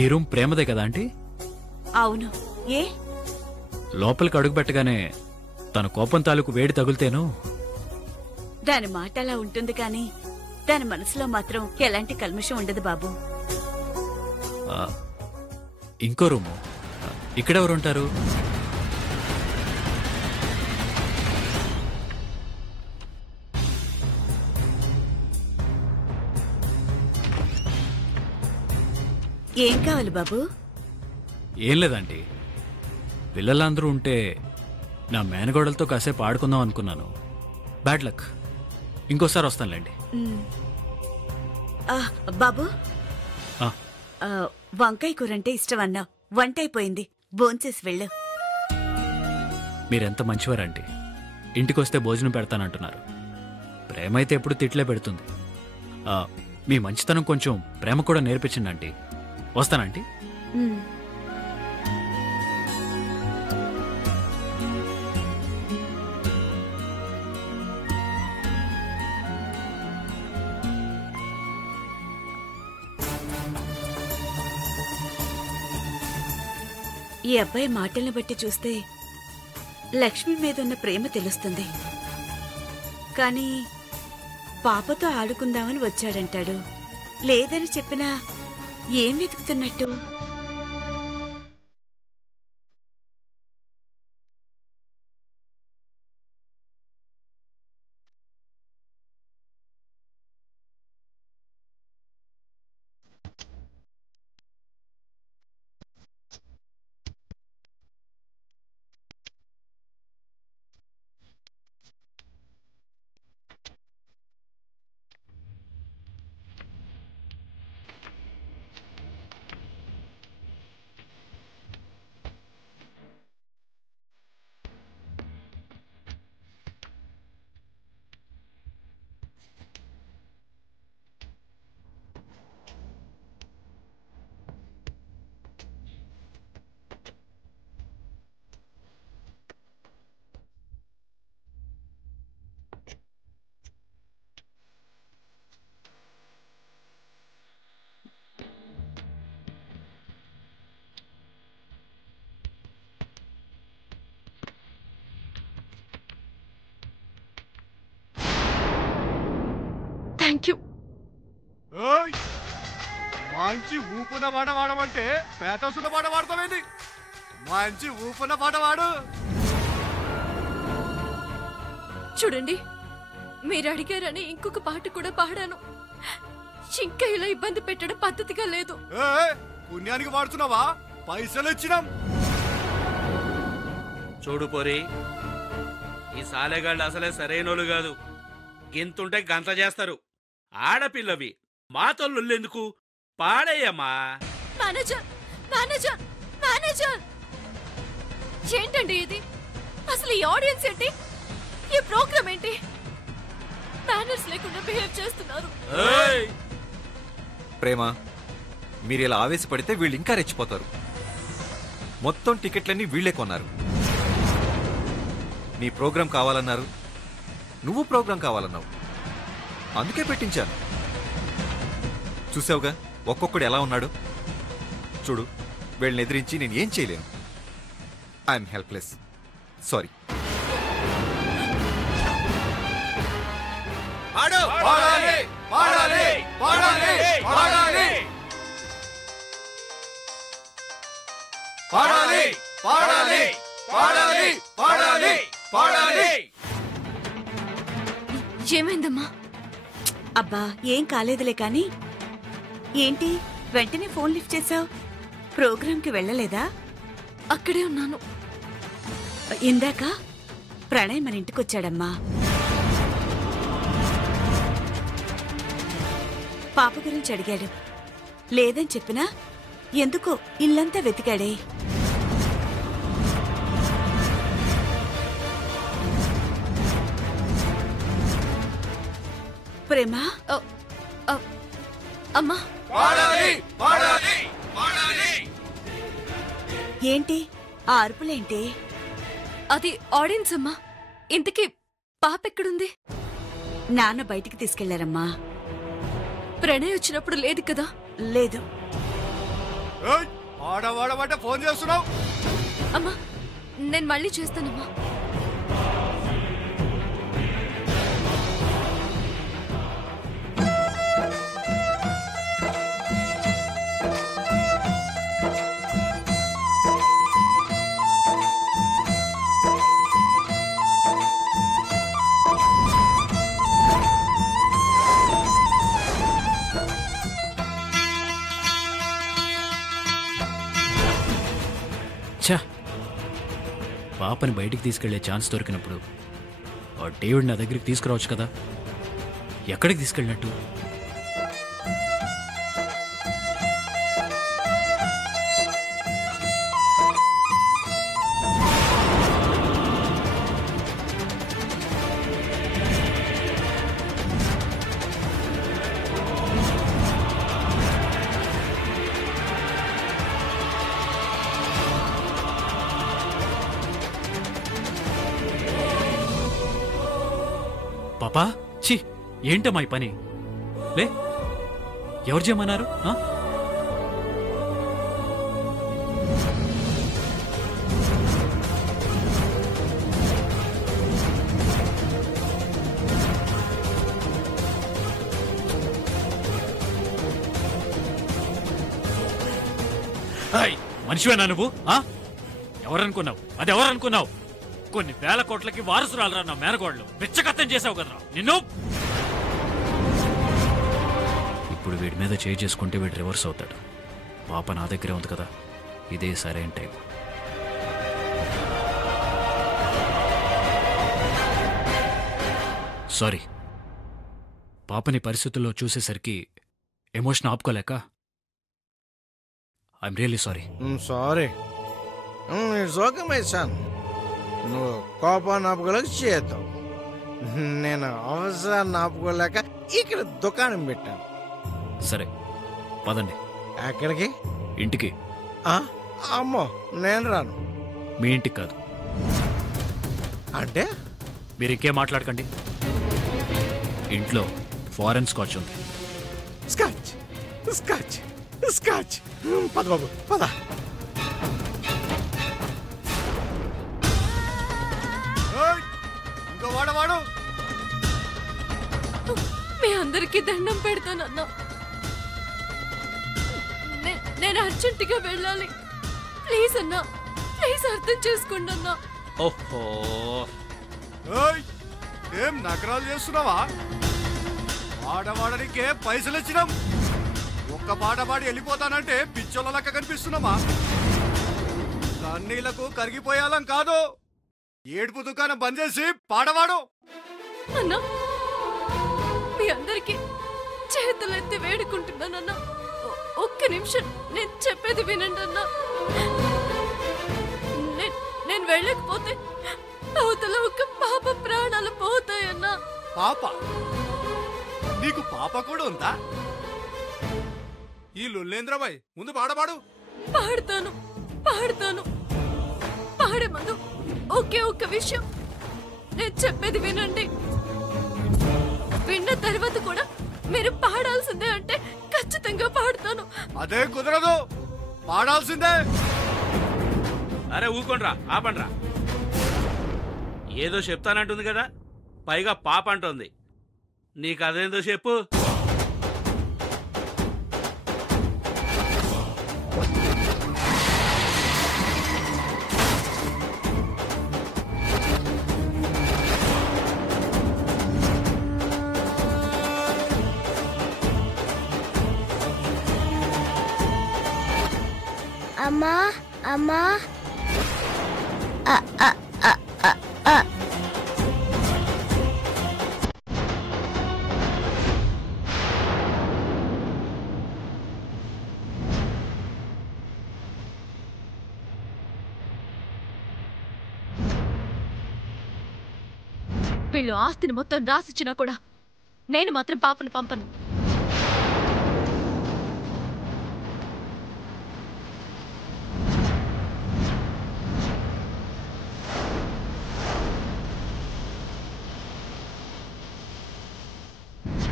ఈ రూమ్ ప్రేమదే కదా ఆంటీ? అవును. ఏ లోపలికి అడుగు పెట్టగానే తన కోపం తాలూకు వేడి తగులుతేను. దాని మాట అలా ఉంటుంది కానీ దాని మనసులో మాత్రం ఎలాంటి కల్మషం ఉండదు బాబు. ఇంకో రూము ఇక్కడెవరుంటారు? ఏం కావాలి బాబు? ఏం లేదండి, పిల్లలందరూ ఉంటే నా మేనగోడలతో కాసేపు ఆడుకుందాం అనుకున్నాను. బ్యాడ్ లక్, ఇంకోసారి వస్తానులేండి. బాబు, వంకాయ కూరంటే ఇష్టం అన్నావు, వంట అయిపోయింది, భోంచేసి వెళ్ళు. మీరెంత మంచివారండి, ఇంటికొస్తే భోజనం పెడతానంటున్నారు. ప్రేమ అయితే ఎప్పుడు తిట్లే పెడుతుంది. మీ మంచితనం కొంచెం ప్రేమ కూడా నేర్పించండి ఆంటీ. వస్తానంటీ. ఈ అబ్బాయి మాటల్ని బట్టి చూస్తే లక్ష్మి మీదున్న ప్రేమ తెలుస్తుంది. కానీ పాపతో ఆడుకుందామని వచ్చాడంటాడు. లేదని చెప్పినా ఏం వెతుకుతున్నట్టు? Thank you. మంచి ఊపున పాట వాడమంటే పేతసున్న పాట వాడతావేంది? మంచి ఊపున పాట వాడు. చూడండి, మీరు అడిగారని ఇంకొక పాట కూడా పాడాను. ఇంకా ఇలా ఇబ్బంది పెట్టడం పద్ధతిగా లేదు. పుణ్యానికి వాడుతున్నావా? పైసలు ఇచ్చినాం. చూడు పోరి, ఈ సాలెగాళ్ళు అసలే సరైనోళ్ళు కాదు. గింతుంటే గంత చేస్తారు. ఆడపిల్లవి మాతో లొల్లెందుకు? పాడేయమ్మా. మేనేజర్, మేనేజర్, మేనేజర్, ఏంటండి ఇది? అసలు ఈ ఆడియన్స్ ఏంటి? ఈ ప్రోగ్రామ్ ఏంటి? మేనర్స్ లేకుండా బిహేవ్ చేస్తున్నారు. ప్రేమ, మీరు ఇలా ఆవేశపడితే వీళ్ళు ఇంకా రెచ్చిపోతారు. మొత్తం టికెట్లన్నీ వీళ్లే కొన్నారు. నీ ప్రోగ్రాం కావాలన్నారు, నువ్వు ప్రోగ్రాం కావాలన్నావు, అందుకే పెట్టించాను. చూసావుగా ఒక్కొక్కడు ఎలా ఉన్నాడు. చూడు, వీళ్ళని ఎదిరించి నేను ఏం చేయలేను. I'm helpless. సారీ. ఏమైందమ్మా? అబ్బా, ఏం కాలేదులే. కానీ ఏంటి వెంటనే ఫోన్ లిఫ్ట్ చేసావు? ప్రోగ్రాంకి వెళ్ళలేదా? అక్కడే ఉన్నాను. ఇందాక ప్రణయ్ మన ఇంటికొచ్చాడమ్మా. పాప గురించి అడిగాడు. లేదని చెప్పినా ఎందుకో ఇల్లంతా వెతికాడే. ప్రేమ, అమ్మా, ఏంటి ఆ అరుపులేంటి? అది ఆడియన్స్ అమ్మా. ఇంతకీ పాప ఎక్కడుంది? నాన్న బయటికి తీసుకెళ్లారమ్మా. ప్రణయ్ వచ్చినప్పుడు లేదు కదా? లేదు. ఏయ్, వాడవాడమంటే ఫోన్ చేస్తున్నావు. అమ్మా నేను మళ్ళీ చేస్తానమ్మా. ఛా, పాపని బయటికి తీసుకెళ్లే ఛాన్స్ దొరికినప్పుడు ఆ డేవిడ్ నా దగ్గరికి తీసుకురావచ్చు కదా. ఎక్కడికి తీసుకెళ్ళినట్టు? పాపా, ఛీ, ఏంటమ్మా ఈ పని? లే, ఎవరు చేయమన్నారు? మనిషివేనా నువ్వు? ఎవరనుకున్నావు? అది ఎవరనుకున్నావు? కొన్ని వేల కోట్లకి వారసురాలరా నా మేనగోడలు. బిచ్చకత్తం చేసావు కదరా నిన్ను. ఇప్పుడు వీడి మీద చేయి చేసుకుంటే వీడు రివర్స్ అవుతాడు. పాప నా దగ్గరే ఉంది కదా, ఇదే సరైన టైం. సారీ, పాపని పరిస్థితుల్లో చూసేసరికి ఎమోషన్ ఆపుకోలేక I'm really sorry. Sorry, it's okay my son. నువ్వు కోపాన్ని ఆపుకోలేక చేద్దావు, నేను అవసరాన్ని ఆపుకోలేక ఇక్కడ దుకాణం పెట్టాను. సరే పదండి. ఎక్కడికి? ఇంటికి. అమ్మో, నేను రాను. మీ ఇంటికి కాదు. అంటే మీరు ఇంకేం మాట్లాడకండి. ఇంట్లో ఫారెన్ స్కాచ్ ఉంది. Scotch scotch scotch. పద బాబు పద. ఇంకో వాడవాడు. మీ అందరికీ దండం పెడతానన్నా. నేను అర్జెంటుగా వెళ్ళాలి. ప్లీజ్ అన్నా, ప్లీజ్ అర్థం చేసుకోండి అన్నా. ఓహో, ఏం నకరాలు చేస్తున్నావా? వాడవాడనికే పైసలు ఇచ్చినాం. ఒక్క పాట పాడి వెళ్ళిపోతానంటే పిచ్చోళ్ళ లెక్క కనిపిస్తున్నామా? కన్నీళ్లకు కరిగిపోయాలం కాదు. ఏడుపు దుకాణం బంద్ చేసి పాడవాడు. అన్నా, మీ అందరికీ చేతులెత్తి వేడుకుంటున్నానన్నా. ఒక్క నిమిషం నేను చెప్పేది వినండి అన్నా. నేను వెళ్ళకపోతే అవతల ఒక పాప ప్రాణాలు పోతాయన్నా. పాప? నీకు పాప కూడా ఉందా? ఈ లొల్లేంద్రబాయ్ ముందు పాడబాడు. పాడతాను పాడతాను. పాడే ముందు ఒకే ఒక్క విషయం, నేను చెప్పేది వినండి. విన్న తర్వాత కూడా మీరు పాడాల్సిందే అంటే ఖచ్చితంగా పాడతాను. అదే కుదరదు, పాడాల్సిందే. అరే ఊకోండ్రా, ఆపండ్రా. ఏదో చెప్తానంటుంది కదా, పైగా పాప అంటుంది. నీకు అదేందో చెప్పు. అమ్మా అమ్మా. వీళ్ళు ఆస్తిని మొత్తం రాసిచ్చినా కూడా నేను మాత్రం పాపను పంపను.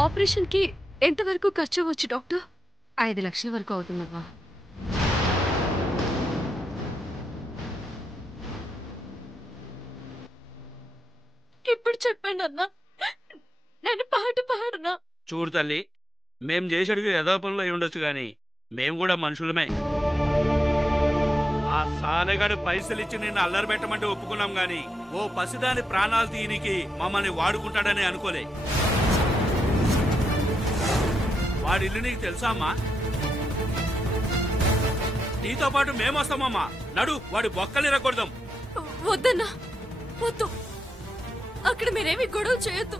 ఆపరేషన్ కి ఎంతవరకు ఖర్చు అవ్వచ్చు డాక్టర్? 5 లక్షల వరకు అవుతుందమ్మా. చెప్పండి అన్నా, నేను పాట పాడనా? చూడు తల్లి, మేం చేసేటివి యథా పనులు అయి ఉండొచ్చు కానీ మేము కూడా మనుషులమే. ఆ సానెగాడు పైసలు ఇచ్చి నిన్ను అల్లరి పెట్టమంటే ఒప్పుకున్నాం గాని ఓ పసిదాని ప్రాణాలు తీయనికి మమ్మల్ని వాడుకుంటాడని అనుకోలే. వాడి ఇల్లు నీకు తెలుసా అమ్మా? నీతో పాటు మేమొస్తామమ్మా. నడు, వాడి బొక్కలు ఇరగొడదాం. వద్దన్నా, వద్దు. అక్కడ మీరేమి గొడవ చేయొద్దు,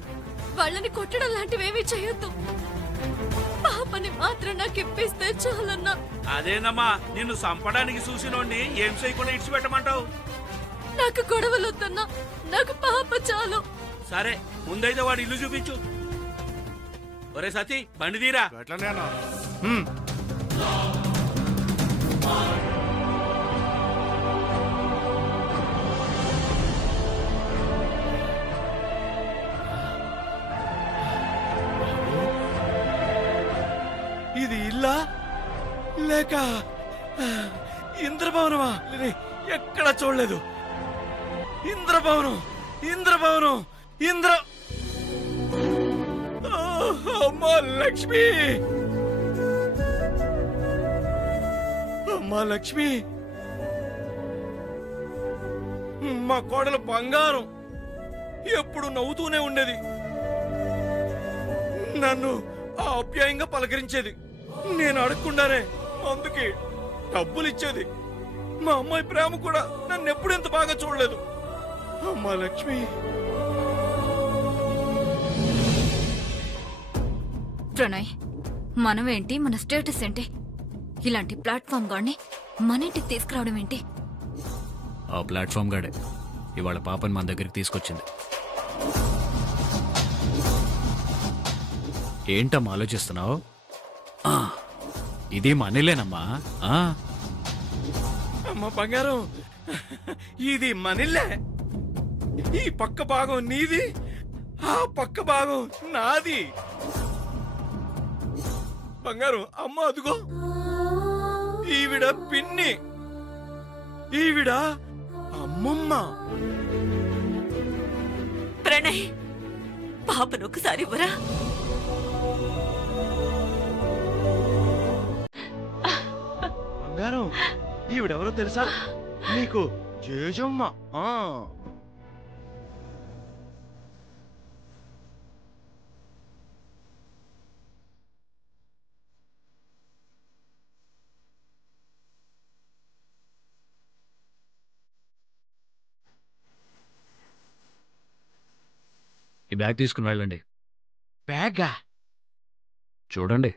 వాళ్ళని కొట్టడం లాంటివేమీ చేయొద్దు. పాపని మాత్రం నాకు ఇప్పిస్తే చాలన్నా. అదేనమ్మా, నిన్ను చంపడానికి చూసినోండి ఏం చేయకుండా ఇడిచిపెట్టమంటావు? నాకు గొడవలు వద్దన్నా, నాకు పాప చాలు. సరే, ముందైతే వాడి ఇల్లు చూపించు. ఒరే సతీ, బండి తీరా. ఎట్లనే అన్నా? ఇది ఇల్లా లేక ఇంద్రభవనమా? ఎక్కడ చూడలేదు. ఇంద్రభవనం, ఇంద్రభవనం, అమ్మా లక్ష్మి, అమ్మా లక్ష్మి, మా కోడలు బంగారం. ఎప్పుడు నవ్వుతూనే ఉండేది, నన్ను ఆప్యాయంగా పలకరించేది. నేను అడగకుండానే అందుకే డబ్బులు ఇచ్చేది. మా అమ్మాయి ప్రేమ కూడా నన్ను ఎప్పుడు ఇంత బాగా చూడలేదు. అమ్మా లక్ష్మి. ప్రణయ్, మనమేంటి, మన స్టేటస్ ఏంటి? ఇలాంటి ప్లాట్ఫామ్ గాడిని మన ఇంటికి తీసుకురావడం ఏంటి? ఆ ప్లాట్ఫామ్ గాడే ఇవాళ పాపని మన దగ్గరికి తీసుకొచ్చింది. ఏంటమ్మా ఆలోచిస్తున్నావు? ఇది మనీలేనమ్మా. అమ్మ బంగారం, ఇది మనిల్లే. ఈ పక్క భాగం నీది, ఆ పక్క భాగం నాది. బంగారం, అమ్మ అదుగో, ఈవిడ పిన్ని, ఈవిడ అమ్మమ్మ. ప్రణయ్, పాపను ఒకసారి ఇవ్వరా? బంగారం, ఈవిడెవరో తెలుసా నీకు? జేజమ్మ. ఈ బ్యాగ్ తీసుకుని వెళ్ళండి. బ్యాగా? చూడండి.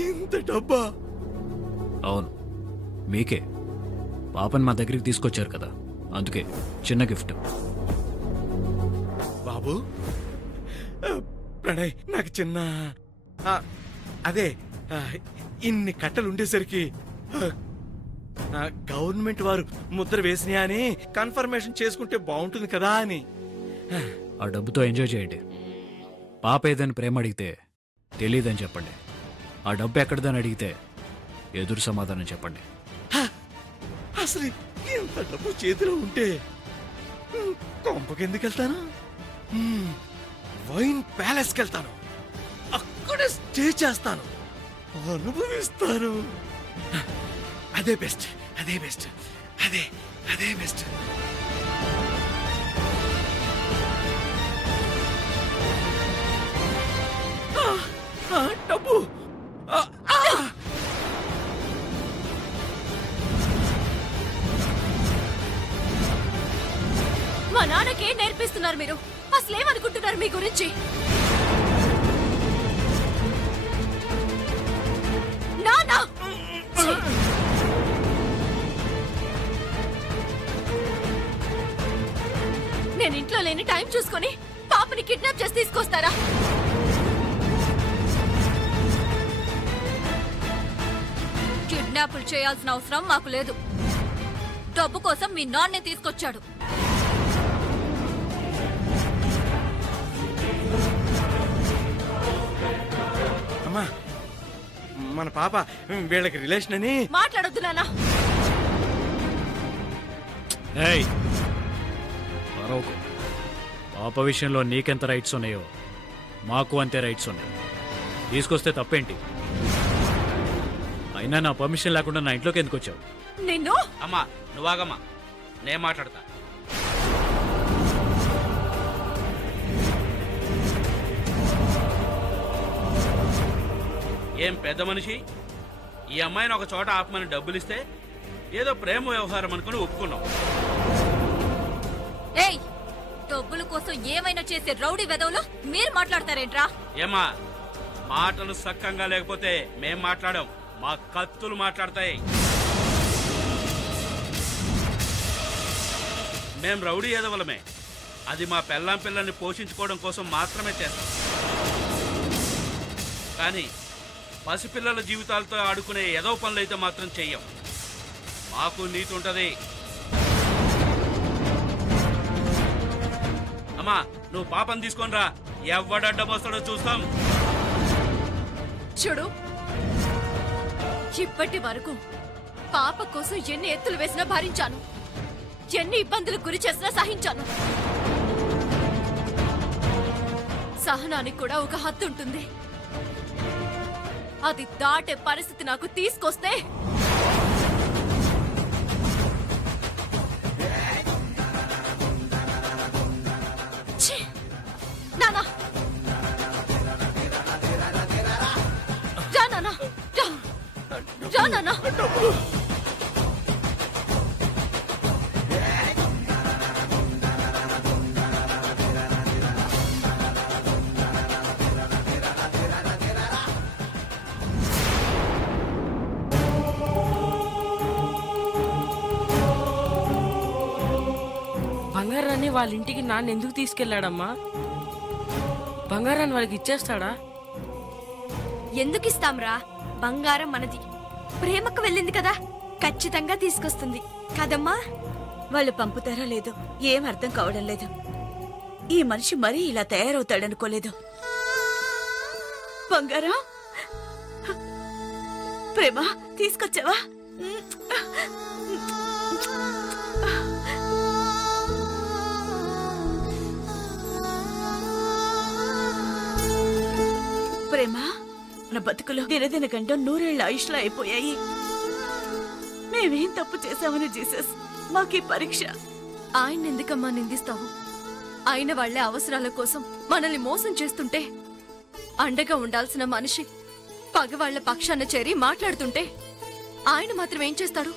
ఇంత డబ్బా? అవును, మీకే. పాపని మా దగ్గరికి తీసుకొచ్చారు కదా, అందుకే చిన్న గిఫ్ట్. బాబు, ప్రణయ్, నాకు చిన్న అదే ఇన్ని కట్టలు ఉండేసరికి గవర్నమెంట్ వారు ముద్ర వేసినా అని కన్ఫర్మేషన్ చేసుకుంటే బాగుంటుంది కదా అని. ఆ డబ్బుతో ఎంజాయ్ చేయండి. పాప ఏదని ప్రేమ అడిగితే తెలియదని చెప్పండి. ఆ డబ్బు ఎక్కడదని అడిగితే ఎదురు సమాధానం చెప్పండి. అసలు ఇంత డబ్బు చేతిలో ఉంటే కొంపకెందుకు వెళ్తాను? వైన్ ప్యాలెస్కి వెళ్తాను, అక్కడే స్టే చేస్తాను, అనుభవిస్తాను. అదే బెస్ట్, అదే బెస్ట్, అదే అదే బెస్ట్. డబ్బు మా నాన్నకి ఏం నేర్పిస్తున్నారు మీరు? అసలేమనుకుంటున్నారు మీ గురించి? నాన్న, నేను ఇంట్లో లేని టైం చూసుకొని పాపని కిడ్నాప్ చేసి తీసుకొస్తారా? కిడ్నాపులు చేయాల్సిన అవసరం మాకు లేదు. డబ్బు కోసం మీ నాన్నే తీసుకొచ్చాడు. అమ్మా, మన పాప వీళ్ళకి రిలేషన్ అని. మాట్లాడొద్దు నాన్న. ఏయ్ మరొక పాప విషయంలో నీకెంత రైట్స్ ఉన్నాయో మాకు అంతే రైట్స్ ఉన్నాయి. తీసుకొస్తే తప్పేంటి? అయినా నా పర్మిషన్ లేకుండా నా ఇంట్లోకి ఎందుకు వచ్చావు? నిన్ను. అమ్మా నువ్వాగమ్మా, నేను మాట్లాడతా. ఏం పెద్ద మనిషి, ఈ అమ్మాయిని ఒక చోట ఆపమని డబ్బులు ఇస్తే ఏదో ప్రేమ వ్యవహారం అనుకుని ఒప్పుకున్నావు. ఏయ్, డబ్బుల కోసం ఏమైనా చేసే రౌడీ వెదవులో మీరు మాట్లాడతారేంట్రా? ఏమా మాటలు సక్కంగా లేకపోతే మేం మాట్లాడాం, మా కత్తులు మాట్లాడతాయి. మేం రౌడీ ఎదవలమే, అది మా పెళ్ళాం పిల్లల్ని పోషించుకోవడం కోసం మాత్రమే చేస్తాం. కానీ పసిపిల్లల జీవితాలతో ఆడుకునే ఎదవ పనులైతే మాత్రం చెయ్యం. మాకు నీతి ఉంటది. అమ్మా నువ్వు పాపం తీసుకొని రా, ఎవడడ్డమొస్తాడో చూస్తాం. చూడు, ఇప్పటి వరకు పాప కోసం ఎన్ని ఎత్తులు వేసినా భరించాను, ఎన్ని ఇబ్బందులకు గురి చేసినా సహించాను. సహనానికి కూడా ఒక హద్దు ఉంటుంది. అది దాటే పరిస్థితి నాకు తీసుకొస్తే నానా రా, నానా రా, నానా. బంగారాన్ని వాళ్ళ ఇంటికి నాన్న ఎందుకు తీసుకెళ్లాడమ్మా? బంగారాన్ని వాళ్ళకి ఇచ్చేస్తాడా? ఎందుకు ఇస్తాంరా? బంగారం మనది. ప్రేమకు వెళ్ళింది కదా, ఖచ్చితంగా తీసుకొస్తుంది కదమ్మా. వాళ్ళు పంపుతారో లేదో ఏం అర్థం కావడం లేదు. ఈ మనిషి మరీ ఇలా తయారవుతాడనుకోలేదు. బంగారం, ప్రేమ తీసుకొచ్చావా? ప్రేమ, నా బతుకులో దినదిన గంట 100 ఏళ్ల ఆయుష్లో అయిపోయాయి. మేమేం తప్పు చేశామని జీసస్ మాకీ పరీక్ష. ఆయన ఎందుకమ్మా నిందిస్తావు? ఆయన వాళ్లే అవసరాల కోసం మనల్ని మోసం చేస్తుంటే, అండగా ఉండాల్సిన మనిషి పగవాళ్ల పక్షాన చేరి మాట్లాడుతుంటే ఆయన మాత్రం ఏం చేస్తాడు?